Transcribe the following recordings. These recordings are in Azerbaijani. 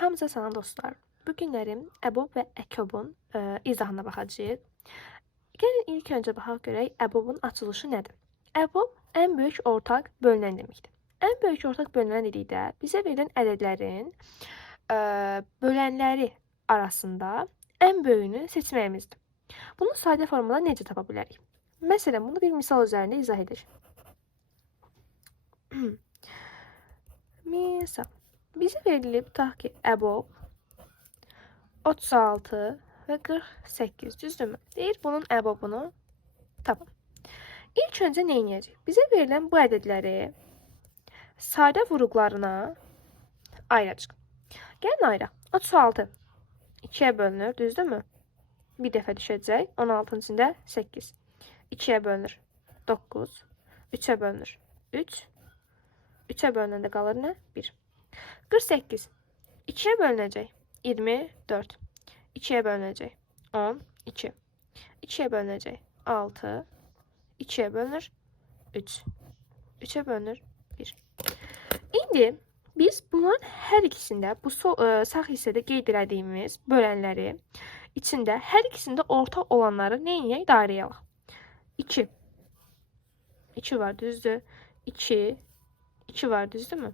Hamza sana dostlar. Bugünlərim əbob və əkobun izahına baxacağıq. Gəlin ilk öncə baxaq görək əbobun açılışı nədir? Əbob ən böyük ortaq bölünən deməkdir. Ən böyük ortaq bölünən dedikdə bizə verilən ədədlərin bölənləri arasında ən böyüyünü seçməyimizdir. Bunu sadə formada necə tapa bilərik? Məsələn, bunu bir misal üzərində izah edək. Misal. Bizə verilib tutaq ki, əbob 36 və 48, düzdürmü? Deyir, bunun əbobunu tapın. İlk öncə nə edəcək? Bizə verilən bu ədədləri sadə vuruqlarına ayıracaq. Gəlin ayıraq. 36 2-yə bölünür, düzdürmü? Bir dəfə düşəcək. 16-nın içində 8. 2-yə bölünür 9. 3-ə bölünür 3. 3-ə bölünəndə qalır nə? 1. 48. 2-yə bölünəcək 24. 2-yə bölünəcək 12. 2-yə bölünəcək 6. 2-yə bölünür 3. 3-ə bölünür 1. İndi biz bunların hər ikisində bu sağ hissədə qeyd etdiyimiz bölənləri içində hər ikisində ortaq olanları nə edək? Dairəyə alaq. 2. 2 var, düzdür? 2. 2 var, düzdürmü?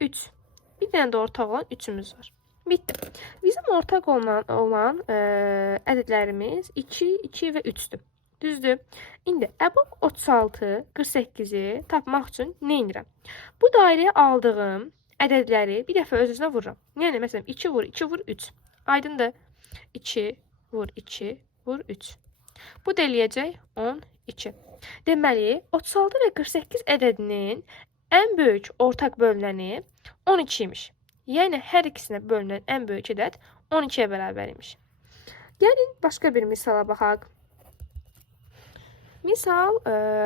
3. Bir dənə də ortaq olan 3'ümüz var. Bitti. Bizim ortaq olan ədədlərimiz 2, 2 və 3'dür. Düzdür? İndi əbob 36, 48'i tapmaq üçün nə edirəm? Bu dairəyə aldığım ədədləri bir dəfə öz-özünə vururam. Yəni, məsələn, 2 vur 2 vur 3. Aydındır. 2 vur 2 vur 3. Bu da eləyəcək 12. Deməli, 36 və 48 ədədinin ən böyük ortaq bölünəni 12 imiş. Yəni, hər ikisinə bölünən ən böyük ədəd 12-yə bərabər imiş. Gəlin, başqa bir misala baxaq. Misal,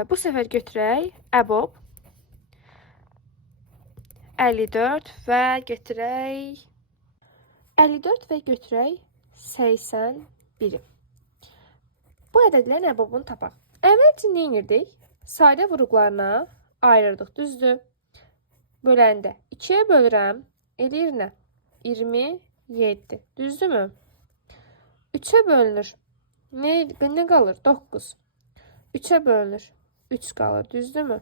bu səfər götürək əbob 54 və götürək 54 və götürək 81'i. Bu ədədlərin əbobunu tapaq. Əvvəlcə nə edirdik? Sadə vuruqlarına ayırırdıq, düzdür? Böləndə 2'yə bölürəm, eləyir nə? 27, düzdürmü? 3'ə bölünür. Nə qalır? 9. 3'ə bölünür. 3 qalır, düzdürmü?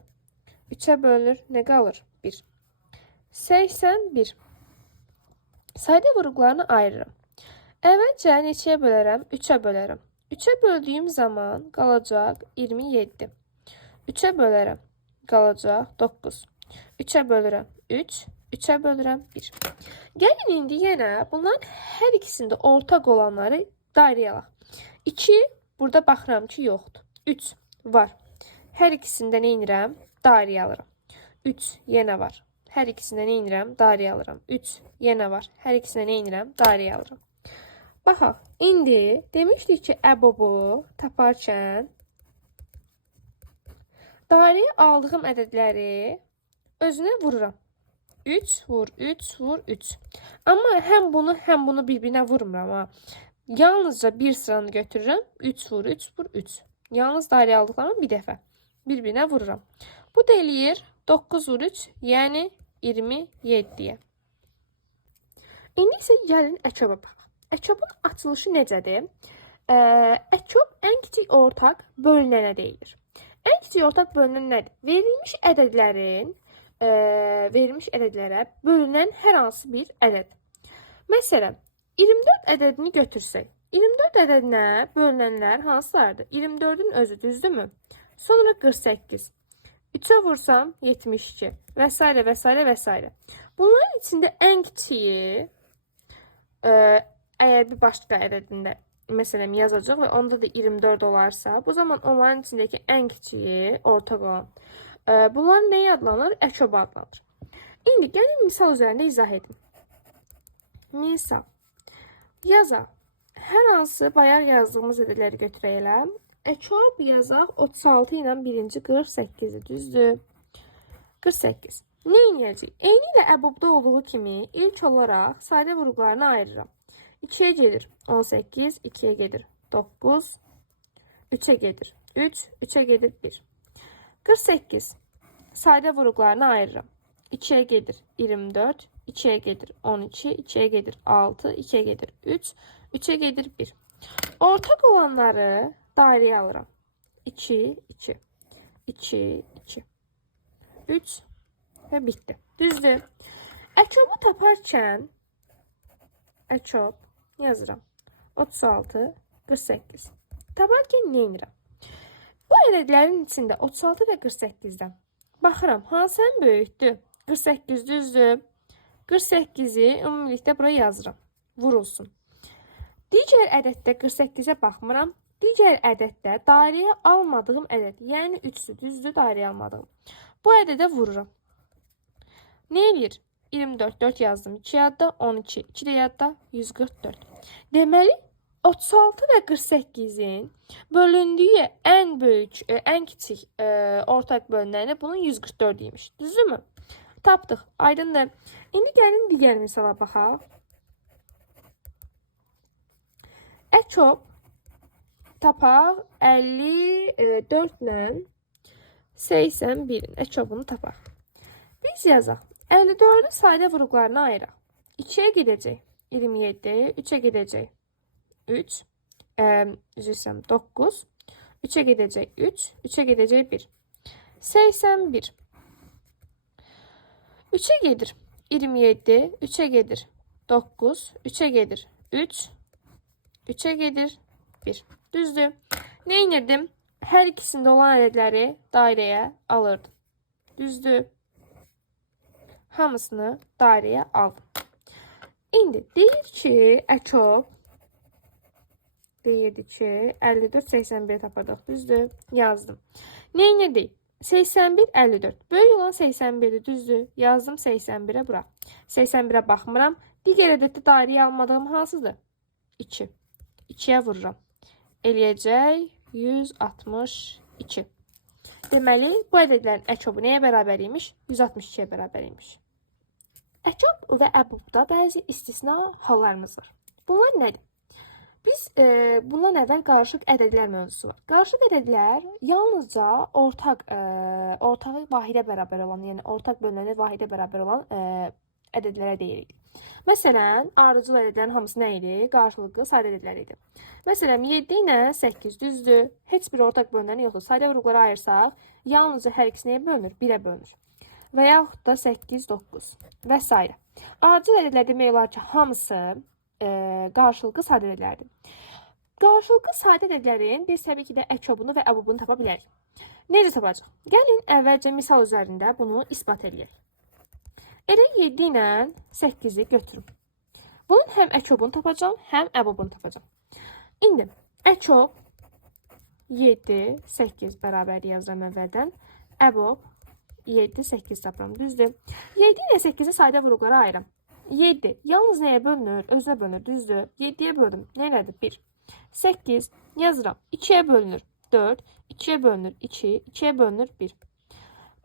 3'ə bölünür. Nə qalır? 1. 81. Sadə vuruqlarını ayırıram. Əvvəlcə neçəyə bölərəm? 3'ə bölərəm. 3'ə böldüyüm zaman qalacaq 27. 3'ə bölərəm. Qalacaq 9. 3'ə bölürəm 3. 3'ə bölürəm 1. Gəlin indi yenə bunların hər ikisində ortaq olanları dairəyə alaq. 2 burada baxıram ki, yoxdur. 3 var. Hər ikisində nə edirəm? Dairəyə alıram. 3 yenə var. Hər ikisində nə edirəm? Dairəyə alıram. 3 yenə var. Hər ikisində nə edirəm? Dairəyə alıram. Baxaq. İndi demişdik ki, əbobu taparkən dairəyə aldığım ədədləri özünə vururam. 3 vur 3 vur 3. Amma həm bunu bir-birinə vurmuram ha. Yalnızca bir sıranı götürürəm. 3 vur 3 vur 3. Yalnız dairəyə aldıqlarımı bir dəfə bir-birinə vururam. Bu da eləyir 9 vur 3, yəni 27'ye. İndi isə gəlin əkoba baxaq. Əkobun açılışı necədir? Əkob ən kiçik ortaq bölünənə deyilir. Ən kiçik ortaq bölünən nədir? Verilmiş ədədlərə bölünən hər hansı bir ədəd. Məsələn, 24 ədədini götürsək, 24 ədədinə bölünənlər hansılardır? 24'ün özü, düzdürmü? Sonra 48. 3'ə vursam 72 və s. və s. və s. Bunların içində ən kiçiyi əgər bir başqa ədədində məsələn yazacaq və onda da 24 olarsa, bu zaman onların içindəki ən kiçiyi ortaq olan. Bunlar nəyə adlanır? Əkob adlanır. İndi gəlin misal üzərində izah edin. Misal. Yazaq. Hər hansı bayaq yazdığımız ədədləri götürəyəm. Əkob yazaq 36 ilə 1-ci 48'i, düzdür? 48. Nə edəcək? Eyni ilə əbobda olduğu kimi ilk olaraq sadə vuruqlarını ayırıram. 2'yə gedir 18, 2'yə gedir 9, 3'ə gedir 3, 3'ə gedir 1. 48. Sadə vuruqlarını ayırıram. 2'yə gedir 24, 2'ye gedir 12, 2'ye gedir 6, 2'ye gedir 3, 3'e gedir 1. Ortak olanları daireye alıram. 2, 2, 2, 2, 3 ve bitti. Düzdür. Əkobu taparkən əkop yazıram. 36, 48. Taparkən nə edirəm? Bu ədədlərin içində 36 və 48-dən baxıram, hansı ən böyükdür? 48 düzdür. 48'i ümumilikdə bura yazıram. Vurulsun. Digər ədəddə 48'ə baxmıram. Digər ədəddə dairəyə almadığım ədəd, yəni 3'dür, düzdür, dairəyə almadığım. Bu ədədə vururam. Nə edir? 24, 4 yazdım 2 yadda, 12, 2 də yadda, 144. Deməli, 36 və 48'in bölündüyü ən böyük, ən kiçik ortak bölünəni bunun 144 imiş. Düzdürmü? Tapdıq. Aydındır. İndi gəlin digər misala baxaq. Əkop tapaq 54 ilə 81'in əkobunu tapaq. Biz yazaq. 54'ü sayda vuruqlarına ayıraq. 2'ye gedəcək 27, 3'e gedəcək 3, üzülsəm 9, 3'e gedəcək 3, 3'e gedəcək 1. 81. 3'e gedir 27, 3'e gedir 9, 3'e gedir 3, 3'e gedir 1. Düzdür. Ne inirdim? Her ikisinde olan ədədləri dairəyə alırdım. Düzdür. Hamısını dairəyə aldım. İndi deyir ki, əkop deyirdi ki, 54, 81 tapardıq. Düzdür. Yazdım. Ne inirdik? 81, 54. Böyük olan 81'dir, düzdür. Yazdım 81'e bura. 81'e baxmıram. Digər ədəddə dairəyə almadığım hansıdır? 2. 2'ye vururam. Eləyəcək 162. Deməli, bu ədədlərin əkobu nəyə bərabər imiş? 162'ye bərabər imiş. Əkop və əbobda bəzi istisna hallarımız var. Bunlar nədir? Biz bundan əvvəl qarışıq ədədlər mövzusu var. Qarışıq ədədlər yalnızca ortağı vahidə bərabər olan, yəni ortaq bölünəni vahidə bərabər olan ədədlərə deyirik. Məsələn, ardıcıl ədədlərin hamısı nə idi? Qarşılıqlı sayda ədədlər idi. Məsələn, 7 ilə 8 düzdür. Heç bir ortaq bölünəni yoxdur. Sayda vuruqlara ayırsaq, yalnızca hər ikisi nəyə bölünür? 1'ə bölünür. Və yaxud da 8, 9 və s. Ardıcıl ədədlər demək olar ki, hamısı qarşılıqlı sayda ədədlərdir. Qarşılıqlı sayda ədədlərin biz təbii ki də əkobunu və əbobunu tapa bilərik. Necə tapacaq? Gəlin əvvəlcə misal üzərində bunu isbat edək. Elə 7 ilə 8'i götürüm. Bunun həm əkobunu tapacağım, həm əbobunu tapacağım. İndi əkob 7, 8 bərabər yazıram əvvəldən. Əbob 7, 8 tapıram. Düzdür. 7 ilə 8'i sayda vuruqlara ayıram. 7 yalnız nəyə bölünür? Özünə bölünür. Düzdür. 7'ye böldüm. Nə elədi? 1. 8 yazıram. 2'ye bölünür. 4. 2'ye bölünür. 2. 2'ye bölünür. 1.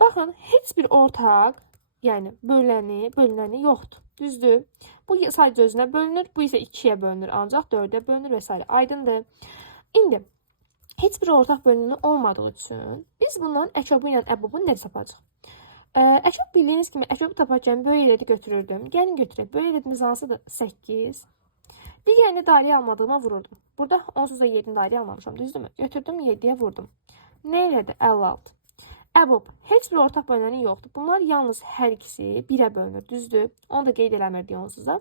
Baxın, heç bir ortaq, yəni bölünəni yoxdur. Düzdür. Bu sadəcə özünə bölünür. Bu isə 2'ye bölünür. Ancaq 4'e bölünür və s. Aydındır. İndi heç bir ortaq bölünəni olmadığı üçün biz bundan əkobu ilə əbobunu necə tapacağıq? Əkop bildiyiniz kimi əkobu taparkən böyük ədədi götürürdüm. Gəlin götürək. Böyük ədədimiz hansıdır? 8. Digərini dairəyə almadığıma vururdum. Burada onsuz da 7'ni dairəyə almamışam. Düzdürmü? Götürdüm 7'ye vurdum. Nə elədi? 56. Əbob. Heç bir ortaq bölünəni yoxdur. Bunlar yalnız hər ikisi 1'ə bölünür. Düzdür. Onu da qeyd eləmirdik onsuz da.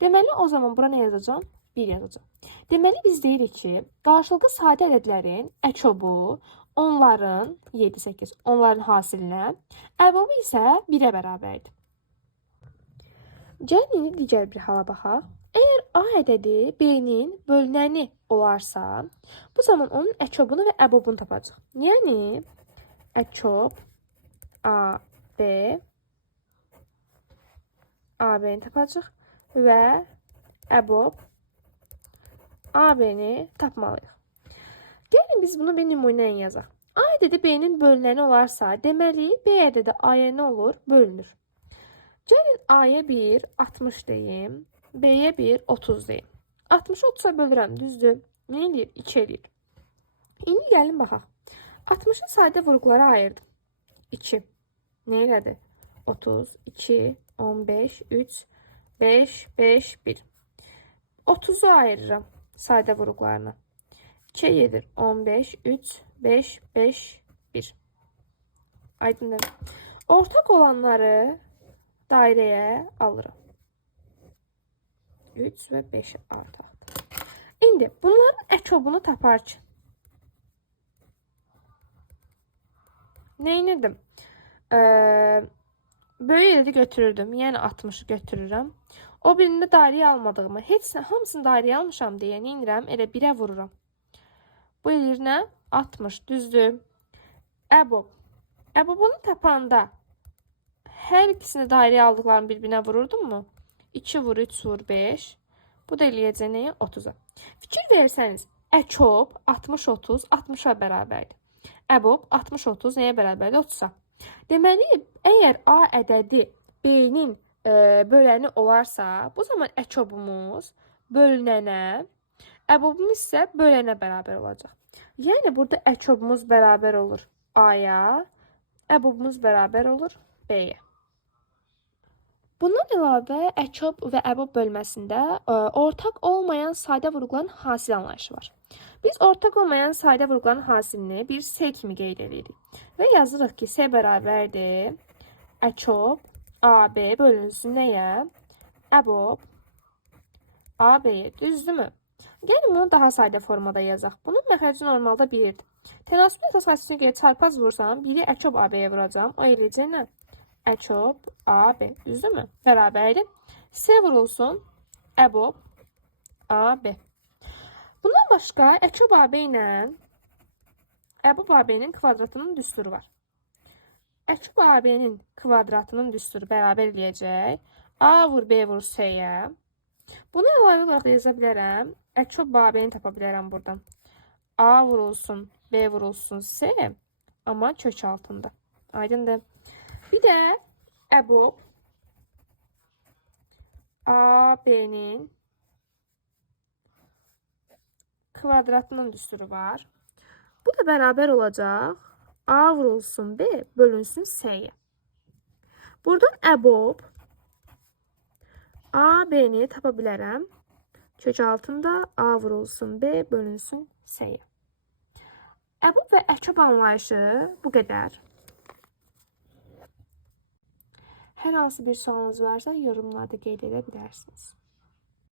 Deməli o zaman bura nə yazacağım? 1 yazacağım. Deməli biz deyirik ki, qarşılıqlı sadə ədədlərin əkobu onların 7, 8, onların hasilinə, əbobu isə 1'ə bərabərdir. Gəlin indi digər bir hala baxaq. Əgər A ədədi B-nin bölünəni olarsa, bu zaman onun əkobunu və əbobunu tapacaq. Yəni əkob A, B, A-B-ni tapacaq və əbob A-B-ni tapmalıyıq. Gəlin biz bunu bir nümunə yazaq. A ədədi B-nin bölünəni olarsa, deməli B ədədi A-ya nə olur? Bölünür. Gəlin A-ya 1, 60 deyim. B-yə 1, 30 deyim. 60'ı 30'a bölürəm, düzdür. Nə edir? 2 edir. İndi gəlin baxaq. 60'ı sayda vuruqlara ayırdım. 2. Nə elədi? 30, 2, 15, 3, 5, 5, 1. 30'u ayırıram sayda vuruqlarına. 2 gedir 15, 3, 5, 5, 1. Aydındır. Ortak olanları daireye alırım. 3 ve 5 ortaqdır. İndi bunların ekobunu taparken neynirdim? Böyle de götürürdüm. Yəni 60'ı götürürəm. O birində dairəyə almadığımı, heç hamısını dairəyə almışam deyə neynirəm? Elə 1'ə vururam. Bu eləyir nə? 60 düzdür. EBOB. EBOB-unu tapanda hər ikisini dairəyə aldıqlarını bir-birinə vururdum mu? 2 vur, 3 vur, 5. Bu da eləyəcək nəyə? 30'a. Fikir versəniz, EKOB 60-30, 60'a bərabərdir. EBOB 60-30 nəyə bərabərdir? 30'a. Deməli, əgər A ədədi B-nin böləni olarsa, bu zaman ekobumuz bölünənə, EBOB-umuz isə bölənə bərabər olacaq. Yəni, burada ekobumuz bərabər olur A-ya, EBOB-umuz bərabər olur B-yə. Bundan əlavə, EKOB və EBOB bölməsində ortaq olmayan sayda vuruqların hasil anlayışı var. Biz ortaq olmayan sayda vuruqların hasilini bir S kimi qeyd edirik. Və yazırıq ki, S bərabərdir EKOB AB bölünsün nəyə? EBOB AB-yə. Düzdürmü? Gəlin bunu daha sayda formada yazaq. Bunun məxərci normalda 1'dir. Tənasüb əsasını qeyd çarpaz vursam, 1'i EKOB AB-yə vuracam. O eləyəcək nə? EKOB AB. Düzdürmü? Bərabərdir. S vurulsun EBOB AB. Bundan başqa EKOB AB ilə EBOB AB-nin kvadratının düsturu var. EKOB AB-nin kvadratının düsturu bərabər eləyəcək. A vur B vur S-yə. Bunu əlavə olaraq da yaza bilərəm. EKOB AB-ni tapa bilərəm buradan. A vurulsun B vurulsun S. Amma kök altında. Aydındır. Bir də EBOB AB-nin kvadratının düsturu var. Bu da bərabər olacaq. A vurulsun B bölünsün S-yə. Buradan EBOB AB-ni tapa bilərəm. Kök altında A vurulsun B bölünsün S-yə. EBOB və EKOB anlayışı bu qədər. Hər hansı bir sualınız varsa yorumlarda qeyd edə bilərsiniz.